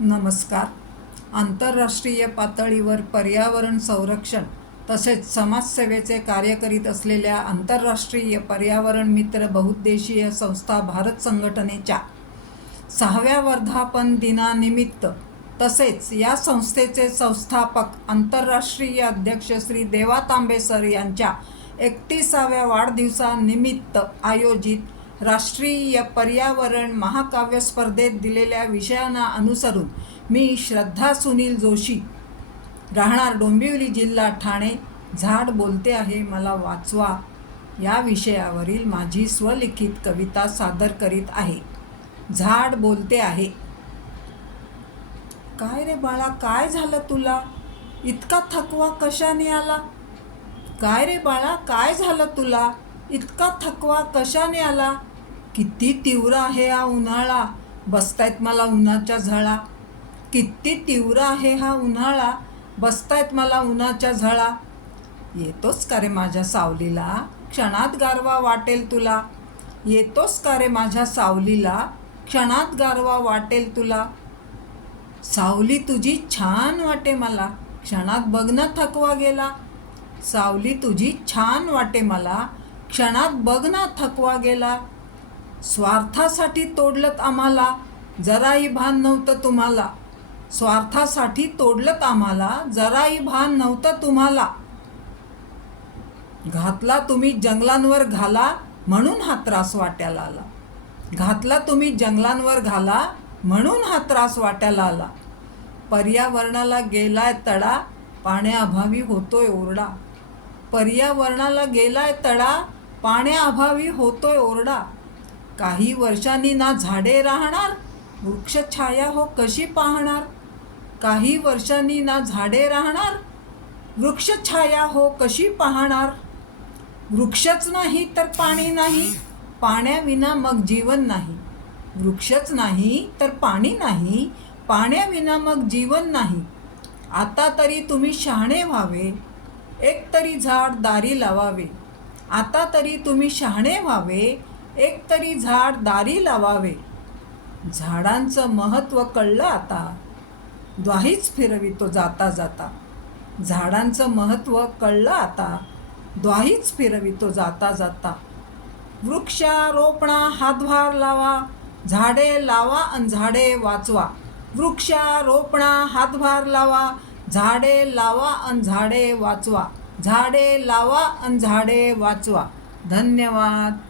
नमस्कार. आंतरराष्ट्रीय पातळीवर पर्यावरण संरक्षण तसेच समाजसेवेचे कार्य करीत असलेल्या आंतरराष्ट्रीय पर्यावरण मित्र बहुउद्देशीय संस्था भारत संघटनेच्या सहाव्या वर्धापन दिनानिमित्त तसेच या संस्थेचे संस्थापक आंतरराष्ट्रीय अध्यक्ष श्री देवा तांबे सर यांच्या एकतीसाव्या वाढदिवसानिमित्त आयोजित राष्ट्रीय पर्यावरण महाकाव्य स्पर्धेत दिलेल्या विषयांना अनुसरून मी श्रद्धा सुनील जोशी राहणार डोंबिवली जिल्हा ठाणे झाड बोलते आहे मला वाचवा. या विषयावरील माझी स्वलिखित कविता सादर करीत आहे. झाड बोलते आहे. काय रे बाळा काय झालं तुला? इतका थकवा कशाने आला? काय रे बाळा काय झालं तुला? इतका थकवा कशाने आला? किती तीव्र आहे हा उन्हाळा? बसतायत मला उन्हाच्या झळा. किती तीव्र आहे हा उन्हाळा? बसतायत मला उन्हाच्या झळा. येतोस का रे माझ्या सावलीला? क्षणात गारवा वाटेल तुला. येतोस का रे माझ्या सावलीला? क्षणात गारवा वाटेल तुला. सावली तुझी छान वाटे मला. क्षणात बघणं थकवा गेला. सावली तुझी छान वाटे मला. क्षणात बघणं थकवा गेला. स्वार्थासाठी तोडलत आम्हाला जराही भान नव्हतं तुम्हाला. स्वार्थासाठी तोडलत आम्हाला जराही भान नव्हतं तुम्हाला. घातला तुम्ही जंगलांवर घाला म्हणून हा त्रास वाट्याला आला. घातला तुम्ही जंगलांवर घाला म्हणून हा त्रास वाट्याला आला. पर्यावरणाला गेलाय तडा पाण्याअभावी होतोय ओरडा. पर्यावरणाला गेलाय तडा पाण्याअभावी होतोय ओरडा. काही वर्षांनी ना झाडे राहणार वृक्षछाया हो कशी पाहणार? काही वर्षांनी ना झाडे राहणार वृक्षछाया हो कशी पाहणार? वृक्षच नाही तर पाणी नाही पाण्याविना मग जीवन नाही. वृक्षच नाही तर पाणी नाही पाण्याविना मग जीवन नाही. आता तरी तुम्ही शहाणे व्हावे एक तरी झाड दारी लावावे. आता तरी तुम्ही शहाणे व्हावे एक तरी झाड दारी लावावे. झाडांचं महत्त्व कळलं आता. द्वाहीच फिरवितो जाता जाता. झाडांचं महत्त्व कळलं आता. द्वाहीच फिरवितो जाता जाता. वृक्षारोपणा हातभार लावा. झाडे लावा आणि झाडे वाचवा. वृक्षारोपणा हातभार लावा. झाडे लावा आणि झाडे वाचवा. झाडे लावा आणि झाडे वाचवा. धन्यवाद.